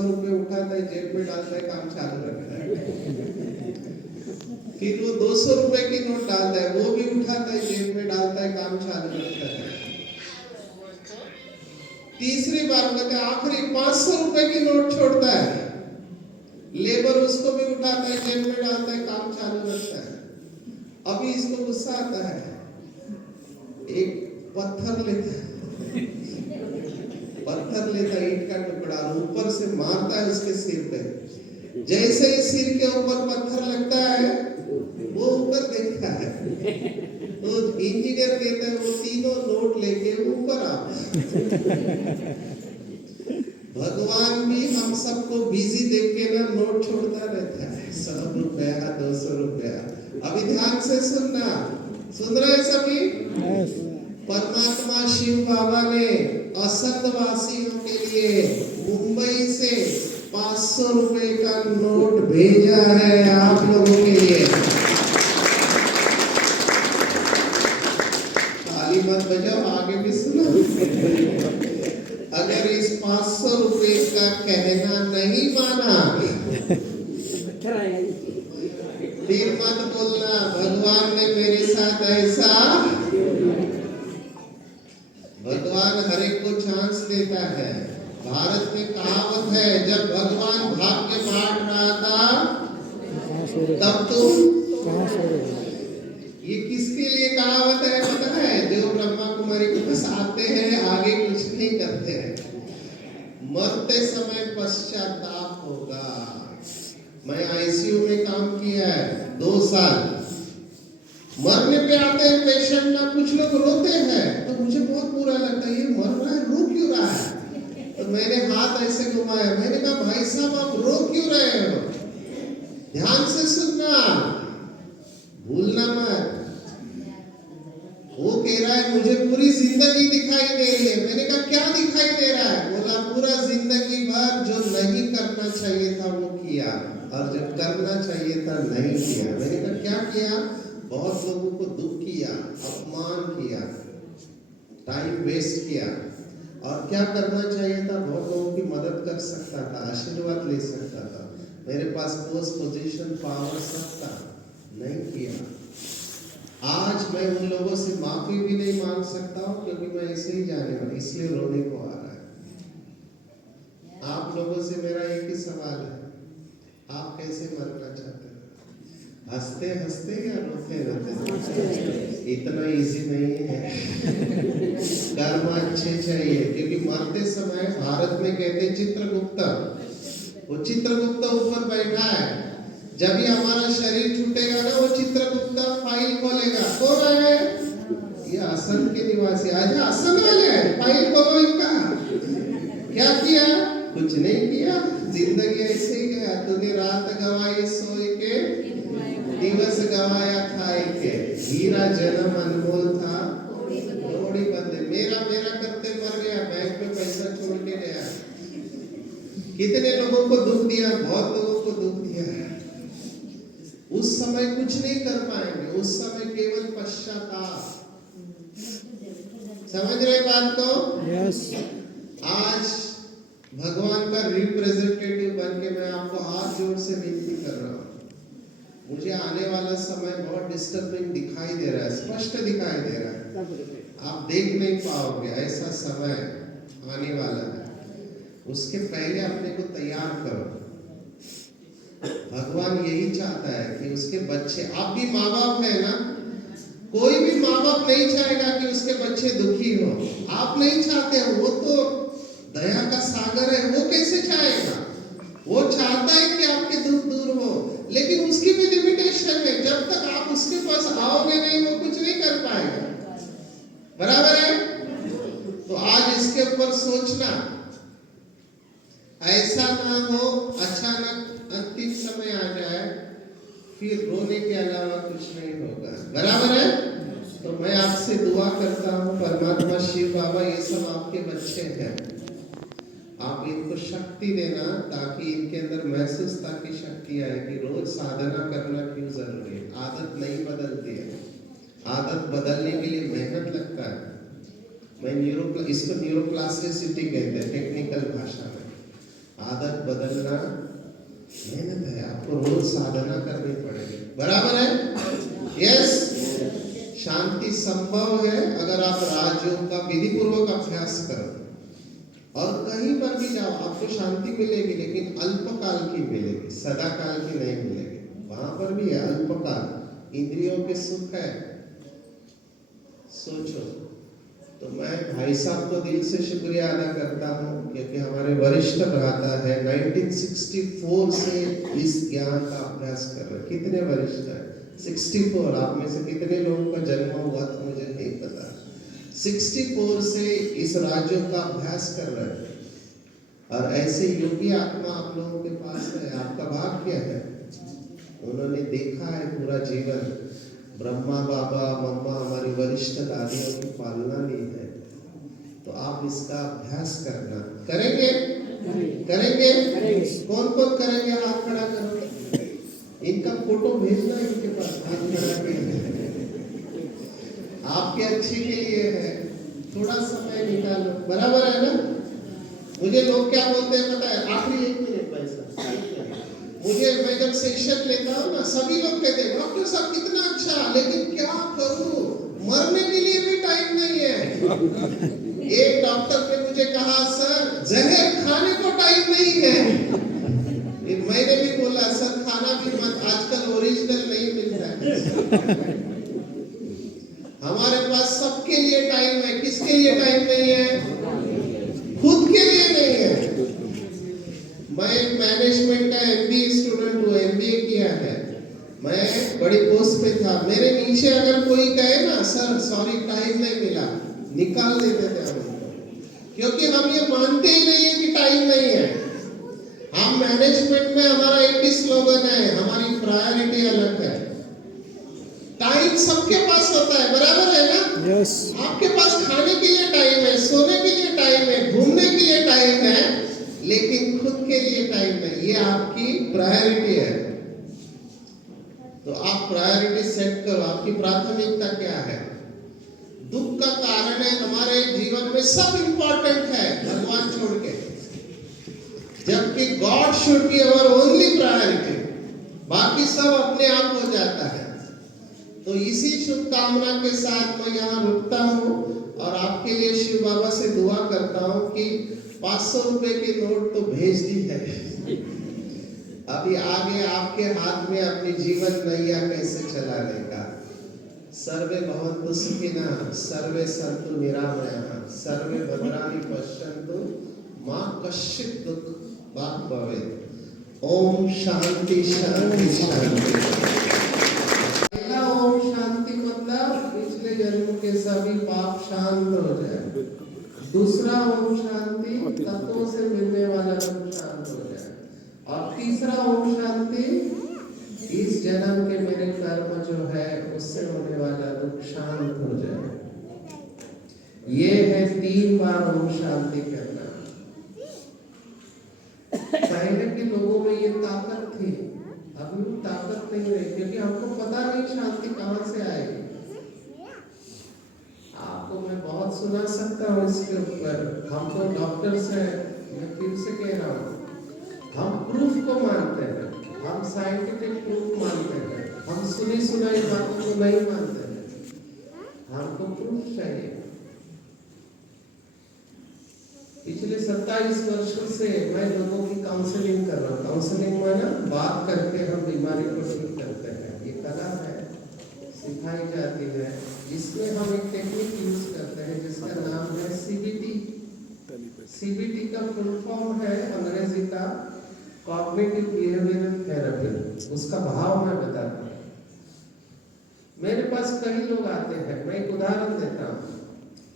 100 रुपए उठाता है, जेब में डालता है, काम चालू रखता है। फिर वो 200 रुपए की नोट डालता है, वो भी उठाता है, जेब में डालता है, काम चालू रखता है। तीसरी बार कहते आखिरी 500 रुपए की नोट छोड़ता है, लेबर उसको भी उठाता है, जेब में डालता है, काम चालू रखता है। अभी इसको गुस्सा आता है, एक पत्थर लेता है, ईंट का टुकड़ा, ऊपर से मारता है उसके सिर पे। जैसे ही सिर के ऊपर पत्थर लगता है, वो ऊपर देखता है, तो इंजीनियर कहता है वो तीनों नोट लेके ऊपर आ। भगवान भी हम सबको बिजी देख के ना नोट छोड़ता रहता है, 100 रुपया, 200 रुपया। अभी ध्यान से सुनना, सुन रहे सभी? परमात्मा शिव बाबा ने असंध वासियों के लिए मुंबई से 500 रुपए का नोट भेजा है आप लोगों के लिए। ताली मत बजाओ, आगे भी सुनो। अगर इस 500 रुपए का कहना नहीं माना, फिर मत बोलना भगवान ने मेरे साथ ऐसा। भगवान हर एक को चांस देता है। भारत में कहावत है, जब भगवान भाग्य बांट रहा था तब तुम, ये किसके लिए कहावत है पता है? जो ब्रह्मा कुमारी को फंसाते हैं, आगे कुछ नहीं करते हैं। मरते समय पश्चाताप होगा। मैं आईसीयू में काम किया है 2 साल। मरने पे आते हैं पेशेंट ना, कुछ लोग रोते हैं, तो मुझे बहुत बुरा लगता है, ये मर रहा है, रो क्यों रहा है? तो मैंने हाथ ऐसे घुमाया, मैंने कहा भाई साहब आप रो क्यों रहे हो? ध्यान से सुनना, भूलना मत। वो कह रहा है मुझे पूरी जिंदगी दिखाई दे रही है। मैंने कहा क्या दिखाई दे रहा है? बोला पूरा जिंदगी भर जो नहीं करना चाहिए था वो किया, और जो करना चाहिए था नहीं किया। मैंने कहा क्या किया? बहुत लोगों को दुख किया, अपमान किया, टाइम वेस्ट किया। और क्या करना चाहिए था? बहुत लोगों की मदद कर सकता था, आशीर्वाद ले सकता था, मेरे पास पोस्ट पोजीशन पावर सब था, नहीं किया। आज मैं उन लोगों से माफी भी नहीं मांग सकता हूँ, क्योंकि मैं ऐसे ही जाने वाला, इसलिए रोने को आ रहा है। आप लोगों से मेरा एक ही सवाल है, आप कैसे मरना चाहते हैं? हंसते हंसते या रोते रोते? इतना इजी नहीं है। कर्म अच्छे चाहिए, क्योंकि मरते समय भारत में कहते हैं चित्रगुप्त, वो चित्रगुप्त ऊपर बैठा है। जब भी हमारा शरीर छूटेगा ना, वो चित्रगुप्त फाइल खोलेगा। कौन है? ये असम के निवासी। आज असम वाले हैं, फाइल खोलो इनका। क्या किया? कुछ नहीं किया, जिंदगी ऐसे ही गया। तूने रात गवाई सोए के, दिवस गवाया खाए के। हीरा जन्म अनमोल था, थोड़ी बंदे मेरा मेरा करते मर गया, बैंक में पैसा छोड़ के गया। कितने लोगों को दुख दिया, बहुत लोगों को दुख दिया। उस समय कुछ नहीं कर पाएंगे, उस समय केवल पश्चाताप। समझ रहे बात को? यस। आज भगवान का रिप्रेजेंटेटिव बन के मैं आपको हाथ जोड़ से विनती कर रहा हूँ। मुझे आने वाला समय बहुत डिस्टर्बिंग दिखाई दे रहा है, स्पष्ट दिखाई दे रहा है। आप देख नहीं पाओगे, ऐसा समय आने वाला है। उसके पहले अपने को तैयार करो। भगवान यही चाहता है कि उसके बच्चे, आप भी माँ बाप है ना, कोई भी माँ बाप नहीं चाहेगा कि उसके बच्चे दुखी हो। आप नहीं चाहते हो, वो तो दया का सागर है, वो कैसे चाहेगा? वो चाहता है कि आपके दुख दूर हो, लेकिन उसकी भी लिमिटेशन है। जब तक आप उसके पास आओगे नहीं, वो कुछ नहीं कर पाएगा। बराबर है? तो आज इसके ऊपर सोचना, ऐसा ना हो अचानक अंतिम समय आ जाए, फिर रोने के अलावा कुछ नहीं होगा। बराबर है? तो मैं आपसे दुआ करता हूँ, परमात्मा शिव बाबा ये सब आपके बच्चे हैं, आप इनको शक्ति देना, ताकि इनके अंदर महसूसता की शक्ति आए कि रोज साधना करना क्यों जरूरी है। आदत नहीं बदलती है, आदत बदलने के लिए मेहनत लगता है। मैं इसको न्यूरोप्लास्टिसिटी कहते हैं टेक्निकल भाषा में। आदत बदलना मेहनत है, आपको रोज साधना करनी पड़ेगी, बराबर है? यस। शांति संभव है अगर आप राजयोग का विधि पूर्वक अभ्यास करो। और कहीं पर भी जाओ आपको शांति मिलेगी, लेकिन अल्पकाल की मिलेगी, सदा काल की नहीं मिलेगी। वहां पर भी है अल्पकाल, इंद्रियों के सुख है। सोचो, तो मैं भाई साहब को दिल से शुक्रिया अदा करता हूँ, क्योंकि हमारे वरिष्ठ भ्राता है 1964 से इस ज्ञान का अभ्यास कर रहे हैं। कितने वरिष्ठ है? 64। आप में से कितने लोगों का जन्म हुआ तो मुझे नहीं पता। 64 से इस राज्यों का अभ्यास कर रहे हैं, और ऐसे योगी आत्मा आप लोगों के पास है। आपका भाग्य है, उन्होंने देखा है पूरा जीवन। ब्रह्मा बाबा मम्मा हमारी वरिष्ठ दादियों की पालना ली है, तो आप इसका अभ्यास करना। करेंगे? करेंगे? कौन कौन करेंगे? हाथ खड़ा करो, इनका फोटो भेजना इनके पास, हाथ खड़ा के। आपके अच्छे के लिए है, थोड़ा समय निकालो, बराबर है ना? मुझे लोग क्या बोलते हैं पता है? आखिरी 1 मिनट भाई साहब, मुझे मैं जब सेशन लेता हूँ ना, सभी लोग कहते हैं डॉक्टर साहब कितना अच्छा, लेकिन क्या करूँ, मरने के लिए भी टाइम नहीं है। एक डॉक्टर ने मुझे कहा सर जहर खाने को टाइम नहीं है। मैंने भी बोला सर खाना भी मत, आजकल ओरिजिनल नहीं मिलता है। हमारे पास सबके लिए टाइम है, किसके लिए टाइम नहीं है? खुद के लिए नहीं है। मैं मैनेजमेंट का एमबीए स्टूडेंट हूँ, एमबीए किया है, मैं बड़ी पोस्ट पे था। मेरे नीचे अगर कोई कहे ना सर सॉरी टाइम नहीं मिला, निकाल देते थे हम उनको, क्योंकि हम ये मानते ही नहीं है कि टाइम नहीं है। हम मैनेजमेंट में हमारा एक ही स्लोगन है, हमारी प्रायोरिटी अलग है। टाइम सबके पास होता है, बराबर है ना? यस। आपके पास खाने के लिए टाइम है, सोने के लिए टाइम है, घूमने के लिए टाइम है, लेकिन खुद के लिए टाइम नहीं। ये आपकी प्रायोरिटी है, तो आप प्रायोरिटी सेट करो। आपकी प्राथमिकता क्या है? दुख का कारण है हमारे जीवन में सब इंपॉर्टेंट है भगवान छोड़ के, जबकि God should be our only priority, बाकी सब अपने आप हो जाता है। तो इसी शुभकामना के साथ मैं यहाँ रुकता हूँ, और आपके लिए शिव बाबा से दुआ करता हूँ कि 500 रुपए की नोट तो भेज दी है, अभी आगे आपके हाथ में अपनी जीवन नैया कैसे चलाने का। सर्वे भवन्तु सुखिनः, सर्वे सन्तु निरामयाः, सर्वे भद्राणि पश्यन्तु, मा कश्चित् दुःखभाग् भवेत्। ओम शांति शांति शांति। पहला ओम शांति मतलब पिछले जन्म के सभी पाप शांत हो जाए। दूसरा ओम शांति तत्वों से मिलने वाला दुख शांत हो जाए। और तीसरा ओम शांति इस जन्म के मेरे कर्म जो है उससे होने वाला दुख शांत हो जाए। ये है 3 बार ओम शांति करना। पहले के लोगों में ये ताकत थी, अभी वो ताकत नहीं रही, क्योंकि हमको पता नहीं शांति कहाँ से आएगी। आपको मैं बहुत सुना सकता हूँ इसके ऊपर। हम तो डॉक्टर से, मैं फिर से कह रहा हूँ, हम प्रूफ को मानते हैं, हम साइंटिफिक प्रूफ मानते हैं, हम सुनी सुनाई बातों को नहीं मानते हैं, हमको प्रूफ चाहिए। पिछले 27 वर्षों से मैं लोगों की काउंसलिंग कर रहा हूँ। काउंसलिंग माना बात करके हम बीमारी को ठीक करते हैं। ये कला है, सिखाई जाती है। इसमें हम एक टेक्निक यूज करते हैं जिसका नाम है सीबीटी। सीबीटी का फुल फॉर्म है अंग्रेजी का कॉग्निटिव बिहेवियरल थेरेपी। उसका भाव मैं बताता हूँ। मेरे पास कई लोग आते हैं, मैं एक उदाहरण देता हूँ।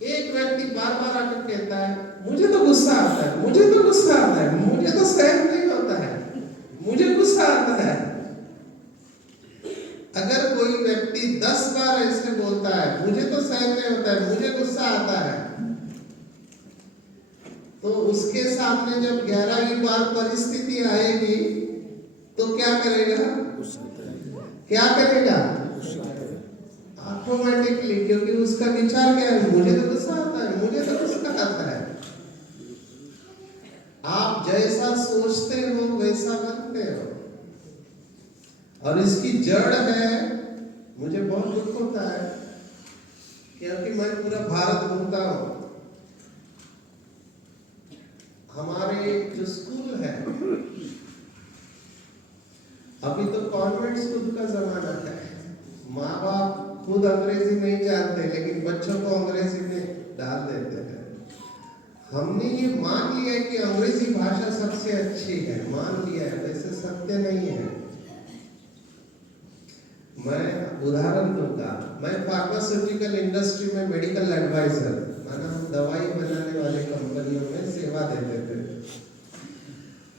एक व्यक्ति बार बार आकर कहता है मुझे तो गुस्सा आता है, मुझे तो गुस्सा आता है, मुझे तो सहन नहीं होता है, मुझे गुस्सा आता है। अगर कोई व्यक्ति 10 बार ऐसे बोलता है मुझे तो सहन नहीं होता है, मुझे गुस्सा आता है, तो उसके सामने जब 11वीं बार परिस्थिति आएगी तो क्या करेगा? क्या करेगा? ऑटोमेटिकली, क्योंकि उसका विचार क्या है? मुझे तो गुस्सा आता है, मुझे तो गुस्सा आता है। आप जैसा सोच कैसा बनते हो। और इसकी जड़ है, मुझे बहुत दुख होता है क्योंकि मैं पूरा भारत घूमता हूँ। हमारे जो स्कूल है, अभी तो कॉन्वेंट स्कूल का जमाना है, माँ बाप खुद अंग्रेजी नहीं जानते लेकिन बच्चों को अंग्रेजी में डाल देते हैं। हमने ये मान लिया है कि अंग्रेजी भाषा सबसे अच्छी है, मान लिया है, वैसे सत्य नहीं है। मैं उदाहरण दूंगा, मैं फार्मास्यूटिकल इंडस्ट्री में मेडिकल एडवाइजर, माना हम दवाई बनाने वाले कंपनियों में सेवा देते थे।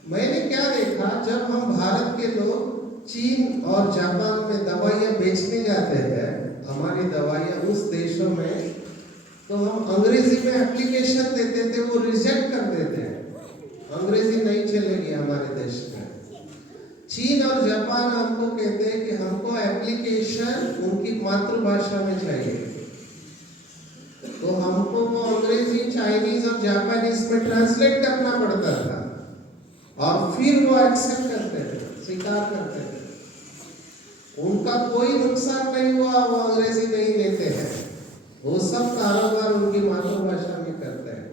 मैंने क्या देखा, जब हम भारत के लोग चीन और जापान में दवाइयाँ बेचने जाते हैं, हमारी दवाइयाँ उस देशों में, तो हम अंग्रेजी में एप्लीकेशन देते थे, वो रिजेक्ट कर देते हैं, अंग्रेजी नहीं चलेगी हमारे देश में। चीन और जापान हमको कहते हैं कि हमको एप्लीकेशन उनकी मातृभाषा में चाहिए, तो हमको वो अंग्रेजी, चाइनीज और जापानीज में ट्रांसलेट करना पड़ता था और फिर वो एक्सेप्ट करते थे, स्वीकार करते थे। उनका कोई नुकसान नहीं हुआ, वो अंग्रेजी नहीं लेते हैं, वो सब कारोबार उनकी मातृभाषा में करते हैं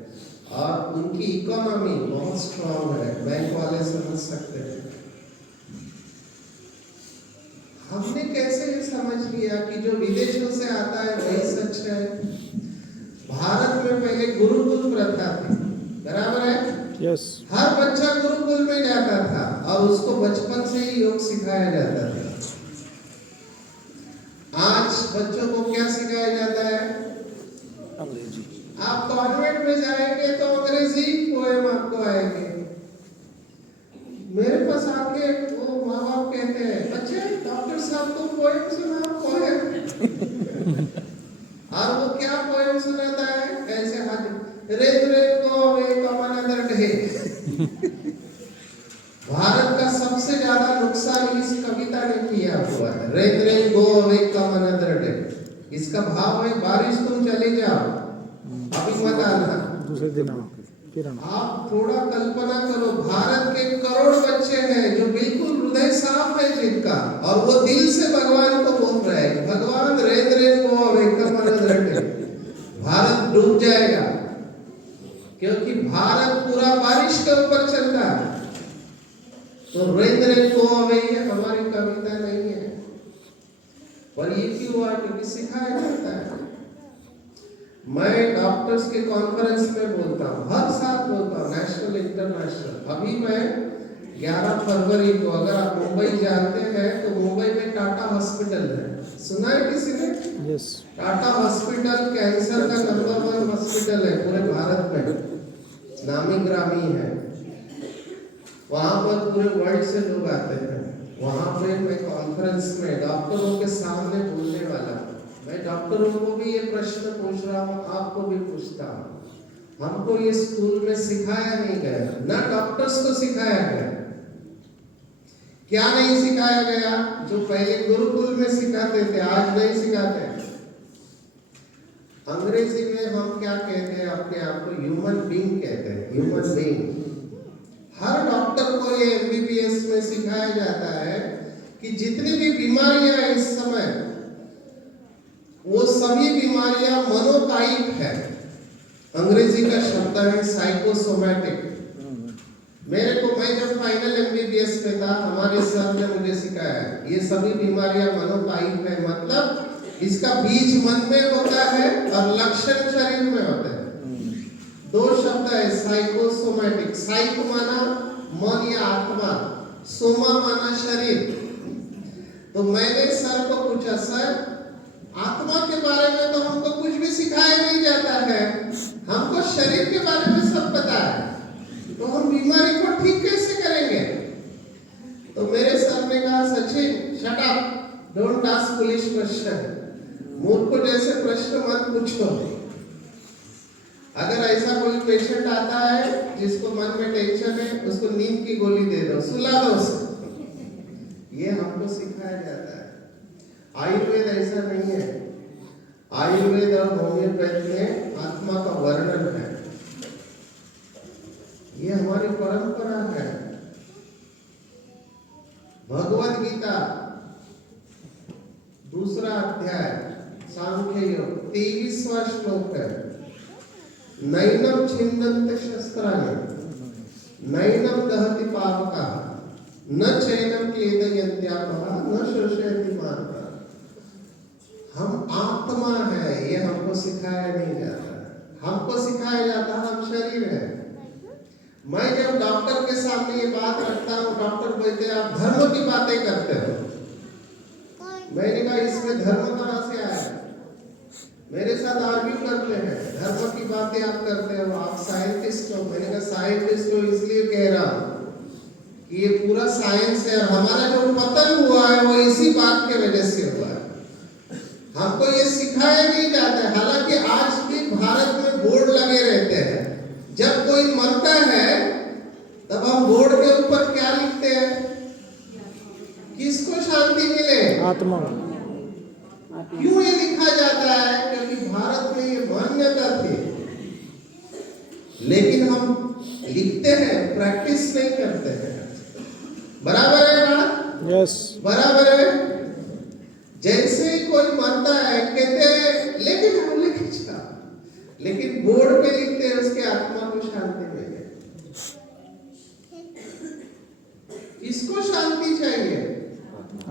और उनकी इकोनॉमी बहुत स्ट्रांग है, बैंक वाले समझ सकते हैं। हमने कैसे ये समझ लिया कि जो विदेशों से आता है वही सच है। भारत में पहले गुरुकुल प्रथा थी, बराबर है? यस। हर बच्चा गुरुकुल में जाता था और उसको बचपन से ही योग सिखाया जाता था। आज बच्चों को क्या सिखाया जाता है? अंग्रेजी। आप कॉन्वेंट में जाएंगे तो अंग्रेजी पोएम आपको आएंगे। मेरे पास आके वो माँ बाप कहते हैं, बच्चे डॉक्टर साहब को पोएम सुनाओ, पोएम। और वो क्या पोएम सुनाता है? ऐसे हाथ, रेत रेत को वे कमन अंदर ढे। भारत का सबसे ज्यादा नुकसान इस कविता ने किया हुआ है, रेत रेत गो अवे कम अनदर डे। इसका भाव है, बारिश तुम चले जाओ, अभी मत आना, दूसरे दिन फिर आप थोड़ा कल्पना करो, भारत के करोड़ बच्चे हैं जो बिल्कुल हृदय साफ है जिनका, और वो दिल से भगवान को बोल रहे हैं, भगवान रेत रेत गो अवे कम अनदर डे। भारत डूब जाएगा क्योंकि भारत पूरा बारिश के ऊपर चलता है। तो रेंद्र को अवे हमारी कविता नहीं है, पर ये क्यों हुआ? क्योंकि सिखाया जाता है। मैं डॉक्टर्स के कॉन्फ्रेंस में बोलता हूँ, हर साल बोलता हूँ, नेशनल इंटरनेशनल। अभी मैं 11 फरवरी को, अगर आप मुंबई जानते हैं तो मुंबई में टाटा हॉस्पिटल है, सुना है किसी ने? यस। टाटा हॉस्पिटल कैंसर का नंबर 1 हॉस्पिटल है पूरे भारत में, नामी ग्रामी है। वहाँ पर पूरे वर्ल्ड से लोग आते हैं। वहाँ पे मैं कॉन्फ्रेंस में डॉक्टरों के सामने बोलने वाला हूँ। मैं डॉक्टरों को भी ये प्रश्न पूछ रहा हूँ, आपको भी पूछता हूँ। हमको ये स्कूल में सिखाया नहीं गया, ना डॉक्टर्स को सिखाया गया। क्या नहीं सिखाया गया? जो पहले गुरुकुल में सिखाते थे, आज नहीं सिखाते। अंग्रेजी में हम क्या कहते हैं अपने आप को? ह्यूमन बीइंग कहते हैं, ह्यूमन बीइंग। हर डॉक्टर को ये एमबीबीएस में सिखाया जाता है कि जितनी भी बीमारियां हैं इस समय, वो सभी बीमारियां मनोकायिक है। अंग्रेजी का शब्द है साइकोसोमैटिक। मेरे को, मैं जब फाइनल एमबीबीएस में था, हमारे सर ने मुझे सिखाया ये सभी बीमारियां मनोकायिक है, मतलब इसका बीज मन में होता है और लक्षण शरीर में होते हैं। 2 शब्द है साइकोसोमैटिक। साइक माना मन या आत्मा, सोमा माना शरीर। तो मैंने सर को पूछा, सर आत्मा के बारे में तो हमको कुछ भी सिखाया नहीं जाता है, हमको शरीर के बारे में सब पता है, तो हम बीमारी को ठीक कैसे करेंगे? तो मेरे सर ने कहा, Sachin shut up, don't ask foolish question. मूर्ख जैसे प्रश्न मत पूछो। अगर ऐसा कोई पेशेंट आता है जिसको मन में टेंशन है, उसको नींद की गोली दे दो, सुला दो उसको। ये हमको सिखाया जाता है। आयुर्वेद ऐसा नहीं है। आयुर्वेद और होम्योपैथी में आत्मा का वर्णन है। ये हमारी परंपरा है। नैनम छिन्दन्ति शस्त्राणि नैनम दहति पावका न चैनम क्लेदयन्त्यापः न शोषयति मार्गा। हम आत्मा है, ये हमको सिखाया नहीं जाता। हमको सिखाया जाता हम शरीर है। मैं जब डॉक्टर के सामने ये बात रखता हूँ, डॉक्टर बोलते हैं आप धर्म की बातें करते हो। मैंने कहा इसमें धर्म कहाँ से आया? मेरे साथ आर्ग्यू करते हैं, धर्म की बातें आप करते हो, आप साइंटिस्ट हो। मैंने कहा साइंटिस्ट हो इसलिए कह रहा हूँ कि ये पूरा साइंस है और हमारा जो पतन हुआ है वो इसी बात के वजह से हुआ है। हमको ये सिखाया नहीं जाता है। हालांकि आज भी भारत में बोर्ड लगे रहते हैं, जब कोई मरता है तब हम बोर्ड के ऊपर क्या लिखते हैं? किसको शांति मिले? आत्मा। क्यों ये लिखा जाता है? क्योंकि भारत में ये मान्यता थी, लेकिन हम लिखते हैं, प्रैक्टिस नहीं करते हैं। बराबर है बात? यस। बराबर है। जैसे ही कोई मरता है कहते हैं लेकिन हम लिखे जा, लेकिन बोर्ड पे लिखते हैं उसके आत्मा को शांति मिले। किसको शांति चाहिए?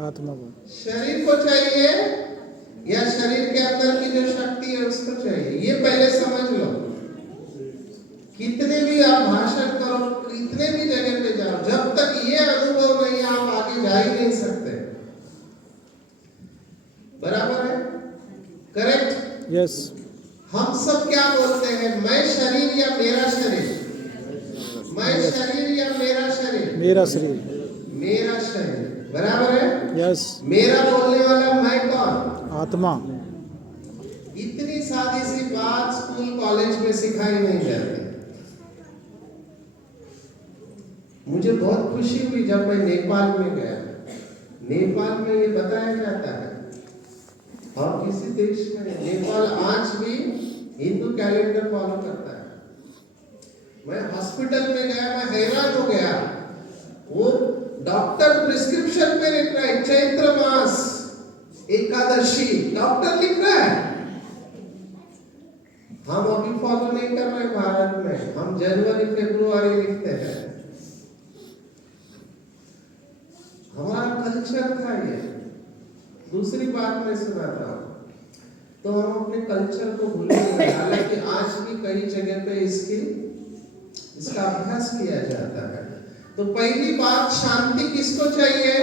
आत्मा को। शरीर को चाहिए या शरीर के अंदर की जो शक्ति है उसको चाहिए? ये पहले समझ लो। कितने भी आप भाषण करो, कितने भी जगह पे जाओ, जब तक ये अनुभव नहीं आप आगे जा ही नहीं सकते। बराबर है? करेक्ट? यस। हम सब क्या बोलते हैं? मैं शरीर या मेरा शरीर? मैं शरीर या मेरा शरीर? मेरा शरीर। मेरा शरीर। बराबर है? यस। मेरा बोलने वाला मैं कौन? आत्मा। इतनी सादी सी बात स्कूल कॉलेज में सिखाई नहीं जाती। मुझे बहुत खुशी हुई जब मैं नेपाल में गया। नेपाल में ये बताया जाता है और किसी देश में, नेपाल आज भी हिंदू कैलेंडर फॉलो करता है। मैं हॉस्पिटल में गया, मैं हैरान हो गया। वो डॉक्टर प्रिस्क्रिप्शन पे लिख रहा है चैत्र मास एकादशी, डॉक्टर लिख रहा है। हम अभी फॉलो नहीं कर रहे भारत में, हम जनवरी फरवरी लिखते हैं। हमारा कल्चर था ये। दूसरी बात मैं सुनाता हूँ, तो हम अपने कल्चर को भूल गए। हालांकि आज भी कई जगह पे इसका अभ्यास किया जाता है। तो पहली बात, शांति किसको चाहिए?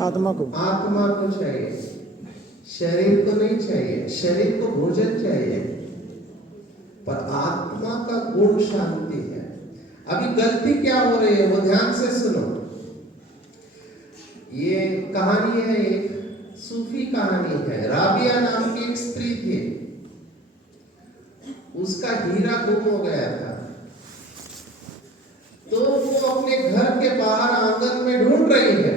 आत्मा को। आत्मा को चाहिए, शरीर को नहीं चाहिए। शरीर को भोजन चाहिए, पर आत्मा का गुण शांति है। अभी गलती क्या हो रही है वो ध्यान से सुनो। ये कहानी है, एक सूफी कहानी है। राबिया नाम की एक स्त्री थी, उसका हीरा गुम हो गया था। तो वो अपने घर के बाहर आंगन में ढूंढ रही है।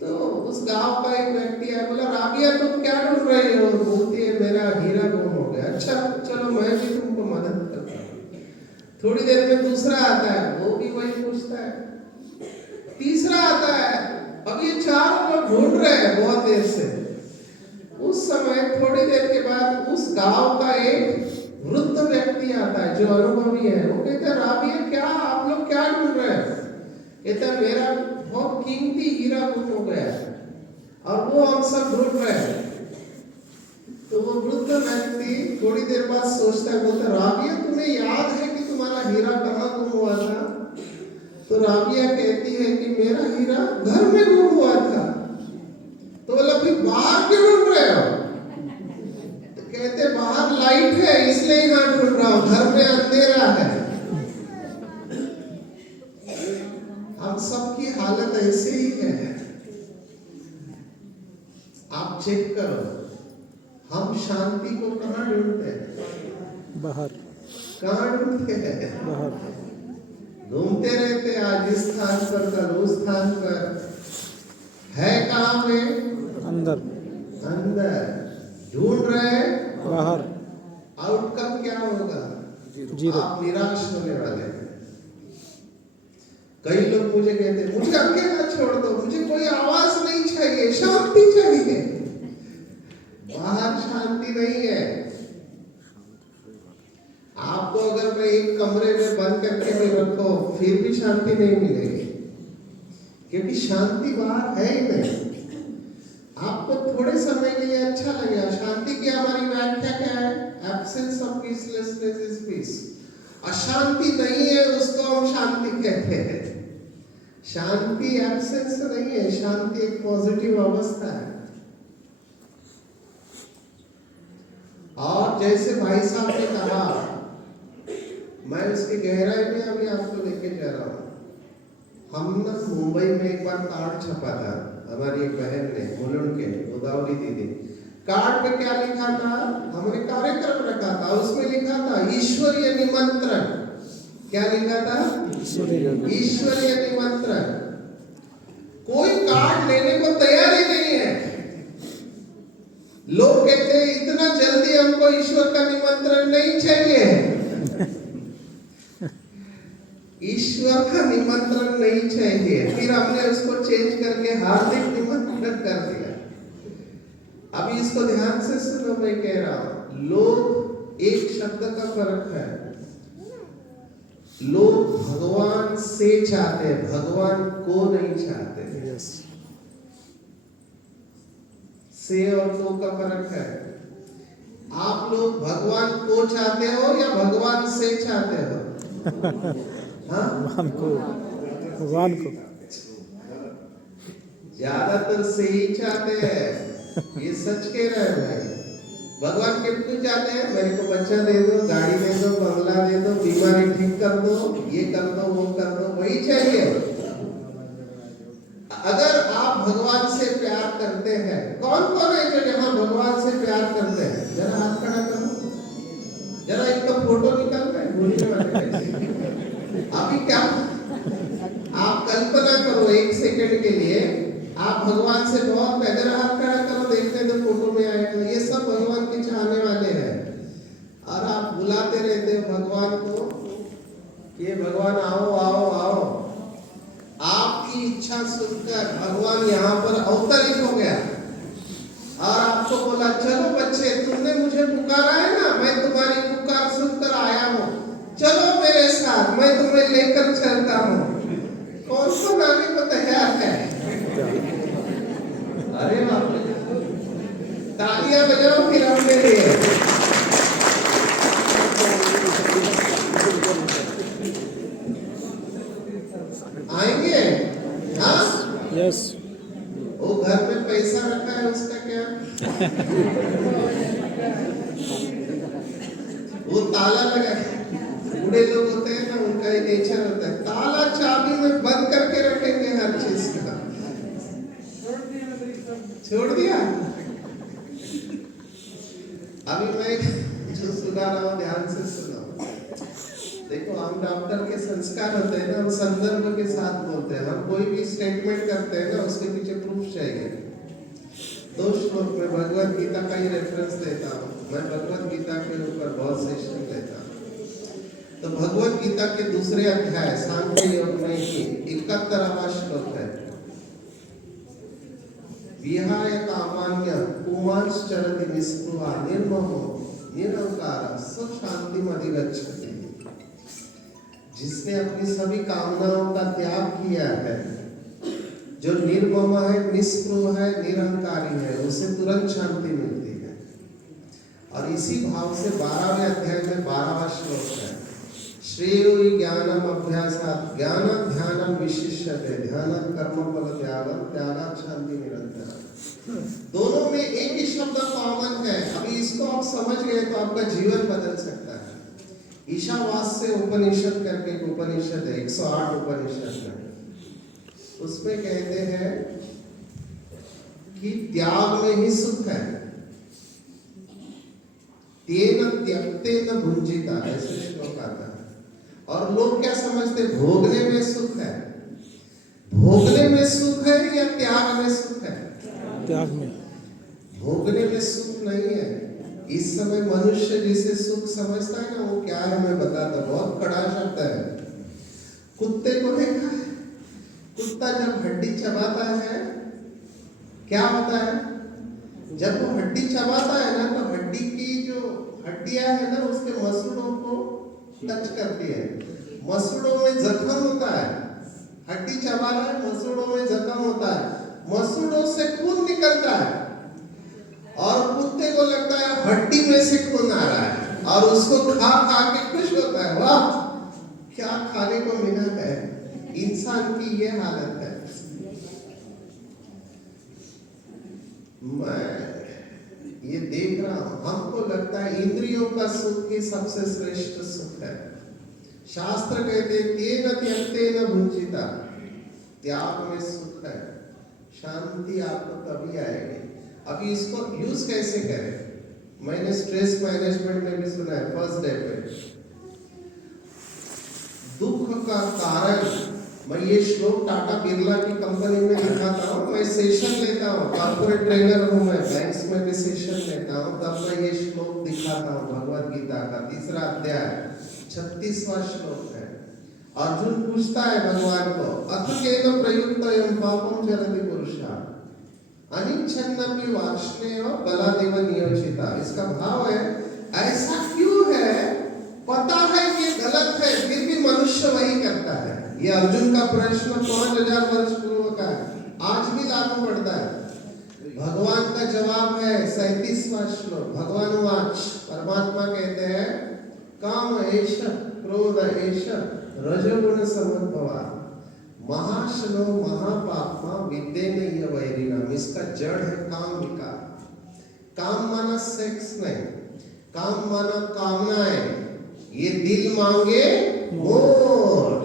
तो उस गांव का एक व्यक्ति है, बोला राबिया तुम क्या ढूंढ रही हो? बोलती है मेरा हीरा गुम हो गया। अच्छा चलो मैं भी तुमको मदद करता हूँ। थोड़ी देर में दूसरा आता है, वो भी वही पूछता है। तीसरा आता है। अब ये चारों लोग ढूंढ रहे हैं बहुत देर से। उस समय थोड़ी देर के बाद उस गांव का एक वृद्ध व्यक्ति आता है जो अनुभवी है। वो कहता है राबिया क्या आप लोग क्या ढूंढ रहे हैं? कहता है मेरा बहुत कीमती हीरा गुम हो गया है और वो हम सब ढूंढ रहे हैं। तो वो वृद्ध व्यक्ति थोड़ी देर बाद सोचता है, बोलता राबिया तुम्हें याद है कि तुम्हारा हीरा कहाँ गुम हुआ था? तो राबिया कहती है कि मेरा हीरा घर में गुम हुआ था। तो बोला फिर बाहर क्यों ढूंढ रहे हो? तो कहते बाहर लाइट है इसलिए यहाँ ढूंढ रहा हूँ, घर में अंधेरा है। हम सबकी हालत ऐसे ही है। आप चेक करो, हम शांति को कहाँ ढूंढते हैं? बाहर। कहाँ ढूंढते हैं? बाहर। घूमते रहते, आज इस स्थान पर कल उस स्थान पर। है कहाँ पे? अंदर। अंदर। ढूंढ रहे बाहर। आउटकम क्या होगा? जीरो। आप निराश होने वाले हैं। कई लोग मुझे कहते हैं मुझे अकेला छोड़ दो, मुझे कोई आवाज नहीं चाहिए, शांति चाहिए। बाहर शांति नहीं है। अगर मैं एक कमरे में बंद करके भी रखो फिर भी शांति नहीं मिलेगी, क्योंकि शांति बाहर है ही नहीं। आपको थोड़े समय के लिए अच्छा लगेगा। शांति की हमारी व्याख्या क्या है? Absence of peacelessness is peace. अशांति नहीं है उसको हम शांति कहते हैं। शांति एब्सेंस नहीं है, शांति एक पॉजिटिव अवस्था है। और जैसे भाई साहब ने कहा, मैं उसकी गहराई में अभी आपको लेके जा रहा हूं। हम ना मुंबई में एक बार कार्ड छपा था, हमारी एक बहन ने, मुलुंड के गोदावरी दीदी। कार्ड पे क्या लिखा था? हमने कार्यक्रम रखा था, उसमें लिखा था ईश्वरीय निमंत्रण। क्या लिखा था? ईश्वरीय निमंत्रण। कोई कार्ड लेने को तैयार ही नहीं है। लोग कहते हैं इतना जल्दी हमको ईश्वर का निमंत्रण नहीं चाहिए। ईश्वर का निमंत्रण नहीं चाहिए, फिर हमने उसको चेंज करके हार्दिक निमंत्रण कर दिया। अभी इसको ध्यान से सुनो, मैं कह रहा हूं, लोग एक शब्द का फर्क है। लोग भगवान से चाहते हैं, भगवान को नहीं चाहते। से और को का फर्क है। आप लोग भगवान को चाहते हो या भगवान से चाहते हो? भगवान को, भगवान को ज्यादातर से ही चाहते हैं। ये सच कह रहे हैं भाई। भगवान कितने चाहते हैं? मेरे को बच्चा दे दो, गाड़ी दे दो, बंगला दे दो, बीमारी ठीक कर दो, ये कर दो, वो कर दो, वही चाहिए। अगर आप भगवान से प्यार करते हैं, कौन कौन है जो यहाँ भगवान से प्यार करते हैं? जरा हाथ खड़ा करो, जरा इनका फोटो निकाल रहे। अभी क्या आप कल्पना करो एक सेकंड के लिए, आप भगवान से बहुत प्यार, हाथ खड़ा करो, देखते तो फोटो में आएगा। ये सब भगवान के चाहने वाले हैं, और आप बुलाते रहते हो भगवान को कि भगवान आओ आओ आओ। आपकी इच्छा सुनकर भगवान यहाँ पर अवतरित हो गया और आपको बोला, चलो बच्चे, तुमने मुझे पुकारा है ना, मैं तुम्हारी पुकार सुनकर आया हूँ, चलो मेरे साथ, मैं तुम्हें लेकर चलता हूँ। कौन कौन आने को तैयार है? अरे बाप रे, तालियां बजाओ फिर हमने लिए। आएंगे? हाँ? यस। वो घर में पैसा रखा है, उसका क्या? वो ताला लगा है। बूढ़े लोग होते हैं ना, उनका ही नेचर होता है, ताला चाबी में बंद करके रखेंगे हर चीज का। छोड़ दिया। अभी मैं जो सुना रहा हूँ, ध्यान से सुनो। देखो, हम डॉक्टर के संस्कार होते हैं ना, हम संदर्भ के साथ बोलते हैं। हम कोई भी स्टेटमेंट करते हैं ना, उसके पीछे प्रूफ चाहिए। 2 श्लोक में भगवत गीता का ही रेफरेंस देता हूँ। मैं भगवत गीता के ऊपर बहुत सेशन लेता हूँ। तो भगवत गीता के 2 अध्याय सांख्य योग में ही 71वां श्लोक है। विहाय कामान्य पुमांश्चरति निस्पृहा निर्ममो निरंकार स शांतिमधिगच्छति। जिसने अपनी सभी कामनाओं का त्याग किया है, जो निर्मम है, निस्पृह है, निरंकारी है, उसे तुरंत शांति मिलती है। और इसी भाव से 12वें अध्याय में 12वां श्लोक है, श्रेयो ज्ञानम अभ्यासात् ज्ञान ध्यानम विशिष्यते ध्यानं कर्मफल त्यागं त्यागात् शांति निरंतर। दोनों में एक ही शब्द कॉमन है। अभी इसको आप समझ गए तो आपका जीवन बदल सकता है। ईशावास्य उपनिषद करके एक उपनिषद है, 108 उपनिषद में, उसमें कहते हैं कि त्याग में ही सुख है। तेन त्यक्तेन भुंजिता, ऐसे श्लोक आता है। और लोग क्या समझते, भोगने में सुख है। भोगने में सुख है या त्याग में सुख है? त्याग में। भोगने में सुख नहीं है। इस समय मनुष्य जिसे सुख समझता है ना, वो क्या है मैं बताता, बहुत कड़ा शब्द है। कुत्ते को देखा है? कुत्ता जब हड्डी चबाता है, क्या होता है? जब वो हड्डी चबाता है ना, तो हड्डी की जो हड्डियां है ना, उसके मसूड़ों को टच करती है। मसूड़ों में जख्म होता है, हड्डी चबा रहा है, मसूड़ों में जख्म होता है, मसूड़ों से खून निकलता है और कुत्ते को लगता है हड्डी में से खून आ रहा है और उसको खा खा के खुश होता है, वाह क्या खाने को मिला है। इंसान की ये हालत है। मैं ये देख रहा हूं, हमको लगता है इंद्रियों का सुख ही सबसे श्रेष्ठ सुख है। शास्त्र कहते तेन त्यक्तेन भुंजिता, त्याग में सुख है, शांति आपको तभी आएगी। अभी इसको यूज कैसे करें? मैंने स्ट्रेस मैनेजमेंट में भी सुना है फर्स्ट डे पे, दुख का कारण, मैं ये श्लोक टाटा बिरला की कंपनी में दिखाता हूँ, मैं सेशन लेता हूँ, कॉर्पोरेट ट्रेनर हूँ मैं, बैंक्स में भी सेशन लेता हूँ, तब मैं ये श्लोक दिखाता हूँ भगवद गीता का 3रा अध्याय 36वां श्लोक है। अर्जुन पूछता है भगवान को, अथ केन प्रयुक्तयं पापं चरति पुरुषः अनिच्छन्नपि वार्ष्णेय बलादेव नियोजिता। इसका भाव है ऐसा क्यों है, पता है कि गलत है फिर भी मनुष्य वही करता है। ये अर्जुन का प्रश्न 5000 वर्ष पूर्व का है, आज भी लागू पड़ता है। भगवान का जवाब है 37वां श्लोक। भगवान वाच, परमात्मा कहते हैं काम एष क्रोध एष रजोगुण समुद्भवा महाशनो महापापमा विद्येन वैरिणाम। इसका जड़ है काम विकार। काम माना सेक्स नहीं, काम माना कामनाएं, ये दिल मांगे मोर।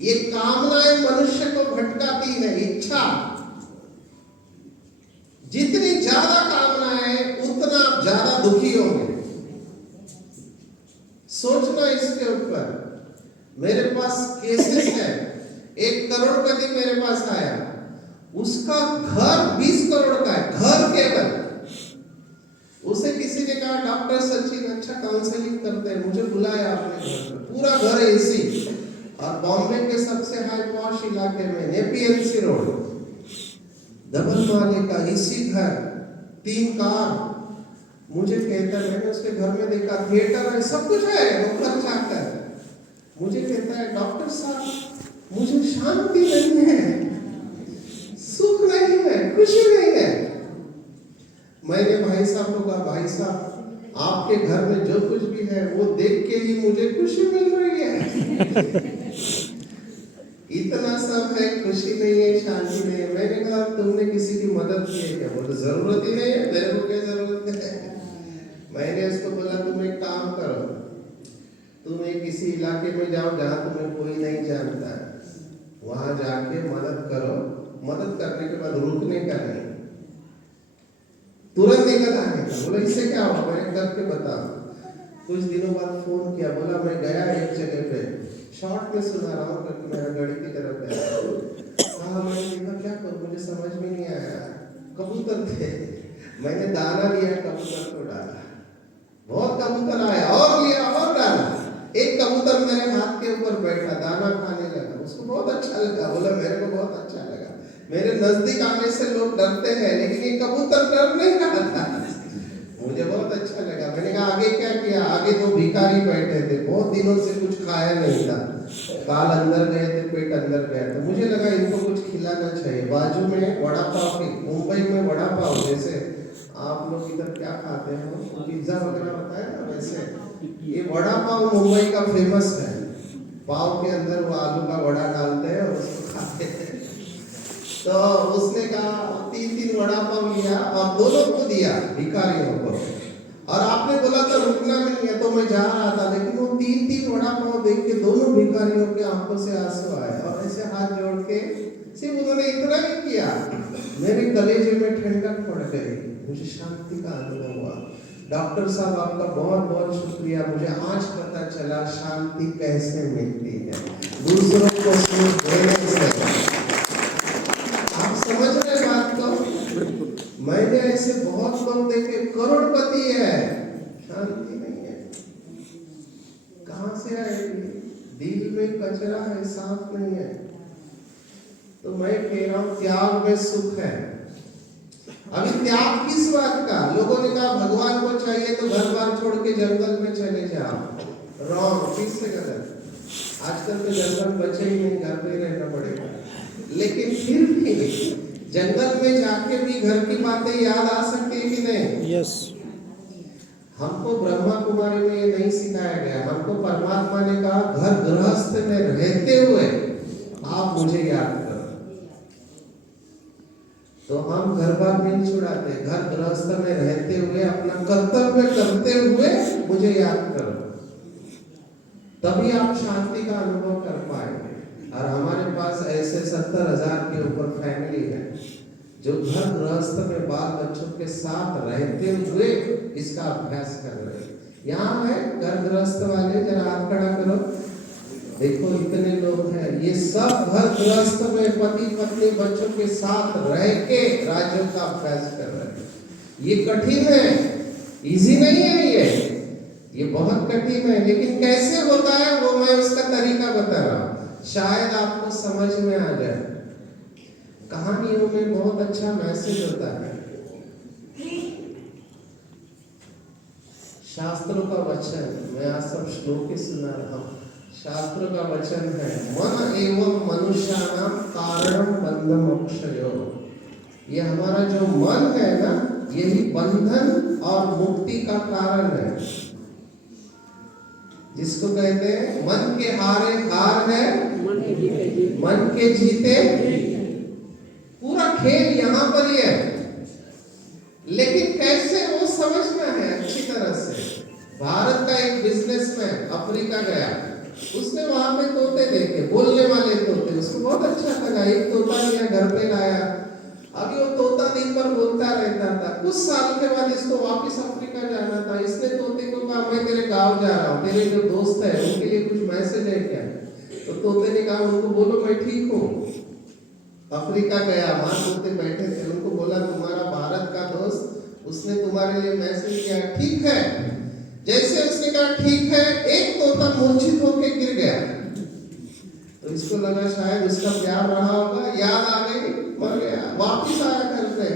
ये कामनाएं मनुष्य को भटकाती है। इच्छा, जितनी ज्यादा कामनाएं उतना ज्यादा दुखी होंगे। सोचना इसके ऊपर। मेरे पास केसेस है, एक करोड़पति मेरे पास आया, उसका घर 20 करोड़ का है, घर केवल। उसे किसी ने कहा डॉक्टर सचिन अच्छा काउंसलिंग करते हैं, मुझे बुलाया अपने घर में, पूरा घर एसी और बॉम्बे के सबसे हाई पॉश इलाके में एपीएमसी रोड, डबल माले का एसी घर, 3 कार। मुझे कहता है, मैंने उसके घर में देखा थिएटर है, सब कुछ है, वो घर चाहता है। मुझे कहता है डॉक्टर साहब मुझे शांति नहीं है, सुख नहीं है, खुशी नहीं है। मैंने भाई साहब को कहा भाई साहब आपके घर में जो कुछ भी है वो देख के ही मुझे खुशी मिल रही है। इतना सब है, खुशी नहीं है, शांति नहीं है। मैंने कहा तुमने किसी की मदद की है क्या? बोले जरूरत ही नहीं है, मेरे को क्या जरूरत है। मैंने उसको बोला तुम एक काम करो, तुम एक किसी इलाके में जाओ जहाँ तुम्हें कोई नहीं जानता है, वहां जाके मदद करो। मदद करने के बाद रुकने का नहीं, तुरंत निकल आने का। बोला इससे क्या हुआ? मैंने करके बता। कुछ दिनों बाद फोन किया, बोला मैं गया एक जगह पे, शॉर्ट में सुना रहा हूँ क्योंकि मेरा गाड़ी की तरफ गया। हाँ मैंने देखा क्या करूँ, मुझे समझ में नहीं आया। कबूतर थे, मैंने दाना लिया, कबूतर को डाला, बहुत कबूतर आया और लिया और डाला। एक कबूतर मेरे हाथ के ऊपर बैठा, दाना खाने लगा, उसको बहुत अच्छा लगा। बोला मेरे को बहुत अच्छा लगा। मेरे नजदीक आने से लोग डरते हैं, लेकिन ये कबूतर डर नहीं रहा था, मुझे बहुत अच्छा लगा। मैंने कहा आगे क्या किया? आगे 2 भिखारी बैठे थे, बहुत दिनों से कुछ खाया नहीं था, बाल अंदर गए थे, पेट अंदर गया था। मुझे लगा इनको कुछ खिलाना चाहिए। बाजू में वड़ा पाव की, मुंबई में वड़ा पाव जैसे आप लोग इधर क्या खाते हो, पिज्जा वगैरह होता है ना, वैसे ये वड़ा पाव मुंबई का फेमस है। पाव के अंदर वो आलू का वड़ा डालते हैं और उसको खाते हैं। तो उसने कहा 3 वड़ा पाव लिया और दोनों को दिया भिखारियों को। और आपने बोला था रुकना नहीं है, तो मैं जा रहा था, लेकिन वो 3 वड़ा पाव देख के दोनों भिखारियों के आंखों से आंसू आए और ऐसे हाथ जोड़ के सिर्फ उन्होंने इतना ही किया, मेरे कलेजे में ठंडक पड़ गई, मुझे शांति का अनुभव हुआ। डॉक्टर साहब आपका बहुत बहुत शुक्रिया, मुझे आज पता चला शांति कैसे मिलती है, दूसरों को सुख देने से। आप समझ रहे बात को? मैंने ऐसे बहुत लोग देखे, करोड़पति है, शांति नहीं है। कहां से आएगी? दिल में कचरा है, साफ नहीं है। तो मैं कह रहा हूं त्याग में सुख है। अभी त्याग किस बात का? लोगों ने कहा भगवान को चाहिए तो घर बार छोड़ के जंगल में चले जाओ। रॉन्ग, फिर से गलत। आजकल तो जंगल बचे ही नहीं, घर पे ही रहना पड़ेगा। लेकिन फिर भी जंगल में जाके भी घर की बातें याद आ सकती है कि नहीं? यस। हमको ब्रह्मा कुमारी में ये नहीं सिखाया गया। हमको परमात्मा ने कहा घर गृहस्थ में रहते हुए आप मुझे याद करो। तो हम घर बार नहीं छुड़ाते, घर गृहस्थ में रहते हुए अपना कर्तव्य करते हुए मुझे याद करो, तभी आप शांति का अनुभव कर पाएंगे। और हमारे पास ऐसे 70,000 के ऊपर फैमिली है जो घर गृहस्थ में बाल बच्चों के साथ रहते हुए इसका अभ्यास कर रहे हैं। यहाँ है घर गृहस्थ वाले, जरा हाथ खड़ा करो। देखो इतने लोग हैं, ये सब घर गृहस्थ में पति पत्नी बच्चों के साथ रह के राज्यों का अभ्यास कर रहे हैं। ये कठिन है, इजी नहीं है ये बहुत कठिन है। लेकिन कैसे होता है वो मैं उसका तरीका बता रहा हूँ, शायद आपको समझ में आ जाए। कहानियों में बहुत अच्छा मैसेज होता है। शास्त्रों का वचन, मैं आज सब श्लोक ही सुना रहा हूँ। शास्त्र का वचन है, मन एवं मनुष्याणां कारणं बंध मोक्षयो। ये हमारा जो मन है ना, यही बंधन और मुक्ति का कारण है। जिसको कहते हैं मन के हारे हार है, मन के जीते। पूरा खेल यहाँ पर ही है। लेकिन कैसे वो समझना है अच्छी तरह से। भारत का एक बिजनेसमैन अफ्रीका गया, उसने वहां पे तोते देखे, बोलने वाले तोते, उसको बहुत अच्छा लगा। एक तोता लिया, घर पे लाया। अभी वो तोता दिन भर बोलता रहता था। कुछ साल के बाद इसको वापस अफ्रीका जाना था। इसने तोते को कहा, मैं तेरे गांव जा रहा हूँ, तेरे जो दोस्त है उनके लिए कुछ मैसेज है क्या? तो तोते ने कहा, उनको बोलो मैं ठीक हूँ। अफ्रीका गया, वहां तोते बैठे थे, उनको बोला तुम्हारा भारत का दोस्त, उसने तुम्हारे लिए मैसेज किया, ठीक है। जैसे उसने कहा ठीक है, एक तोता मूर्छित होकर गिर गया। तो इसको लगा शायद उसका प्यार रहा होगा, याद आ गई, मर गया। वापिस आया घर पे,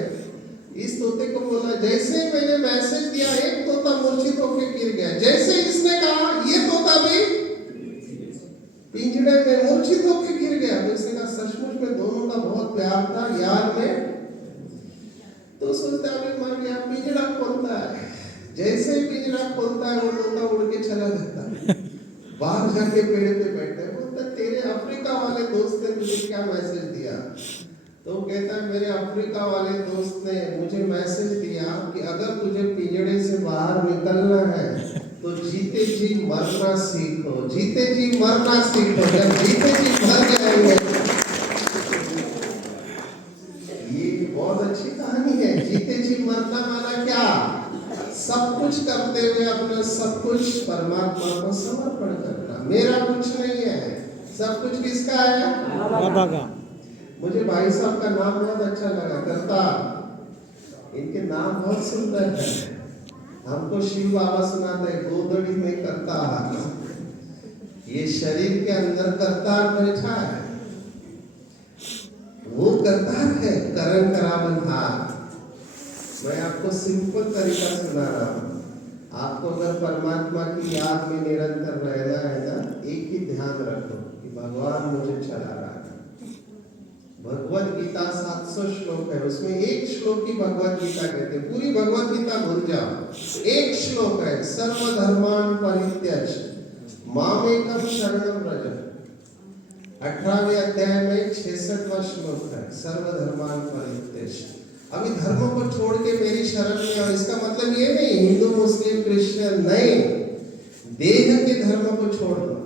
इस तोते को बोला जैसे मैंने मैसेज दिया एक तोता मूर्छित होकर गिर गया। जैसे इसने कहा ये तोता भी पिंजड़े में मूर्छित होकर गिर गया। तो इसने कहा सचमुच में दोनों का बहुत प्यार था, याद में। तो सोचता है मर गया, पिंजड़ा खोलता है। जैसे ही पिंजरा खोलता है वो तोता उड़ के चला जाता है, बाहर जाके पेड़ पे बैठा है। बोलता तेरे अफ्रीका वाले दोस्त ने मुझे क्या मैसेज दिया? तो कहता है मेरे अफ्रीका वाले दोस्त ने मुझे मैसेज दिया कि अगर तुझे पिंजड़े से बाहर निकलना है तो जीते जी मरना सीखो, जीते जी मरना सीखो। जब जीते जी मर जाएंगे, ये बहुत अच्छी कहानी है। जीते जी मरना माना क्या? सब कुछ करते हुए अपना सब कुछ परमात्मा को समर्पण करना। मेरा कुछ नहीं है, सब कुछ किसका है? बाबा का। मुझे भाई साहब का नाम बहुत अच्छा लगा, करतार। इनके नाम बहुत सुंदर है। हमको शिव बाबा सुनाते हैं, गोदड़ी में करतार। ये शरीर के अंदर करतार बैठा है, वो करतार है, करण करावन हार। मैं आपको सिंपल तरीका सुना रहा हूँ। आपको अगर परमात्मा की याद में निरंतर रहना है ना, एक ही ध्यान रखो कि भगवान मुझे चला रहा है। भगवत गीता 700 श्लोक है, उसमें एक श्लोक की भगवत गीता कहते हैं। पूरी भगवत गीता भूल जाओ, एक श्लोक है, सर्वधर्मान् परित्यज्य मामेकं शरणं व्रज। 18वें अध्याय में 66वां श्लोक है, सर्वधर्मान् परित्यज्य। अभी धर्मों को छोड़ के मेरी शरण में आओ। इसका मतलब ये नहीं हिंदू मुस्लिम क्रिश्चियन नहीं, देह के धर्म को छोड़ दो।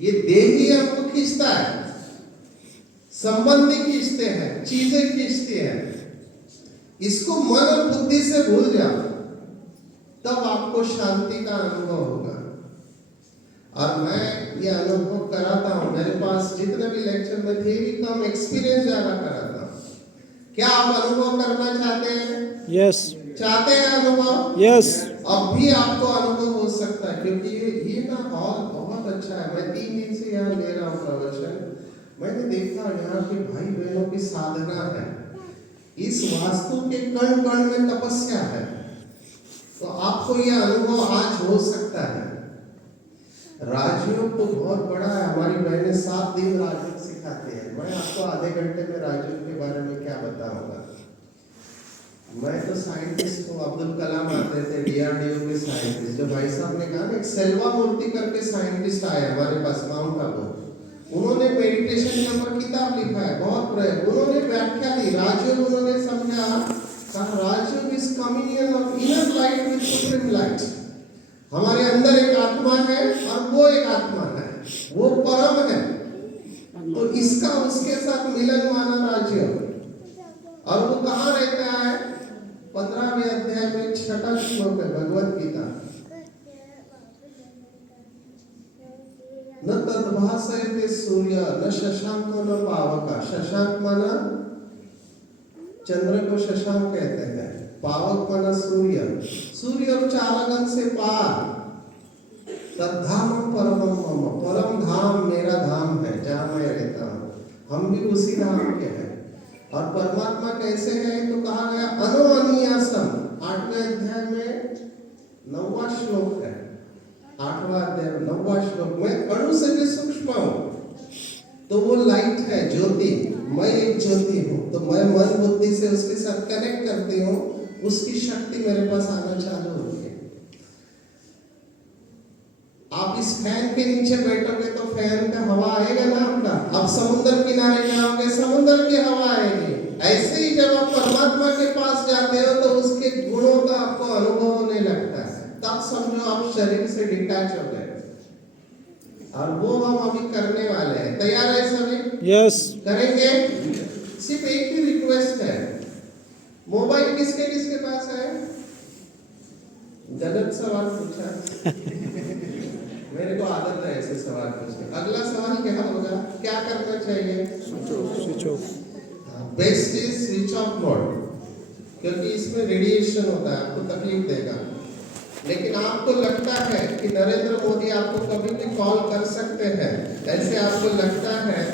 ये देह ही हमको खींचता है, संबंधी खींचते हैं, चीजें खींचती हैं। इसको मन और बुद्धि से भूल जाओ, तब आपको शांति का अनुभव होगा। और मैं ये अनुभव कराता हूँ, मेरे पास जितने भी लेक्चर में थ्योरी कम, एक्सपीरियंस ज्यादा कराता हूँ। क्या आप अनुभव करना चाहते हैं? यस। चाहते हैं अनुभव? यस। अब भी आपको अनुभव हो सकता है, क्योंकि ये ना हॉल बहुत अच्छा है। मैं 3 दिन से यहाँ ले रहा हूँ प्रवचन। मैंने देखा यहाँ के भाई बहनों की साधना है, इस वास्तु के कण कण में तपस्या है। तो आपको यह अनुभव आज हो सकता है। राजयोग तो बहुत बड़ा है। हमारी बहनें 7 दिन राजयोग सिखाते हैं। मैं आपको आधे घंटे में राजयोग के बारे में क्या बताऊंगा। मैं तो साइंटिस्ट हूँ, अब्दुल कलाम आते थे, DRDO के साइंटिस्ट। जो भाई साहब ने कहा ना, एक सेल्वा मूर्ति करके साइंटिस्ट आया हमारे पास, माउंट आबू। उन्होंने मेडिटेशन के ऊपर किताब लिखा है, बहुत प्रयोग। उन्होंने व्याख्या दी राजयोग। उन्होंने समझा, कहा Rajyoga is communion of inner light with supreme light. हमारे अंदर एक आत्मा है और वो एक आत्मा है, वो परम है। तो इसका उसके साथ मिलन माना राजयोग। और वो कहाँ रहता है? 15वें अध्याय में 6वां श्लोक है भगवत गीता। न तद्भासयते सूर्य न शशांको न पावका। शशांक माना चंद्र को शशांक कहते हैं, पावक माना सूर्य। सूर्य और चालगन से पार। तद्धाम परमम मम। परम धाम मेरा धाम है, जहाँ मैं रहता हूँ। हम भी उसी धाम के हैं। और परमात्मा कैसे है तो कहा गया अनोअनियासम। 8वें अध्याय में 9वां श्लोक है। 8वां अध्याय 9वां श्लोक में अणु से भी सूक्ष्म हूँ। तो वो लाइट है, ज्योति। मैं एक ज्योति हूँ। तो मैं मन बुद्धि से उसके साथ कनेक्ट करती हूँ, उसकी शक्ति मेरे पास आना चालू होती है। आप इस फैन के नीचे बैठोगे तो फैन का हवा आएगा ना आपका। आप समुद्र किनारे जाओगे, समुद्र की हवा आएगी। ऐसे ही जब आप परमात्मा के पास जाते हो तो उसके गुणों का आपको अनुभव होने लगता है। तब समझो आप शरीर से डिटैच हो गए। और वो हम अभी करने वाले हैं। तैयार है सभी? यस। करेंगे। सिर्फ एक ही रिक्वेस्ट है, मोबाइल किसके किसके पास है? गलत सवाल पूछा। मेरे को आदत है ऐसे सवाल पूछने। अगला सवाल क्या होगा? क्या करना चाहिए? Switch off. Best is switch off mode, क्योंकि इसमें रेडिएशन होता है, आपको तकलीफ देगा। लेकिन आपको लगता है कि नरेंद्र मोदी आपको कभी भी कॉल कर सकते हैं, ऐसे आपको लगता है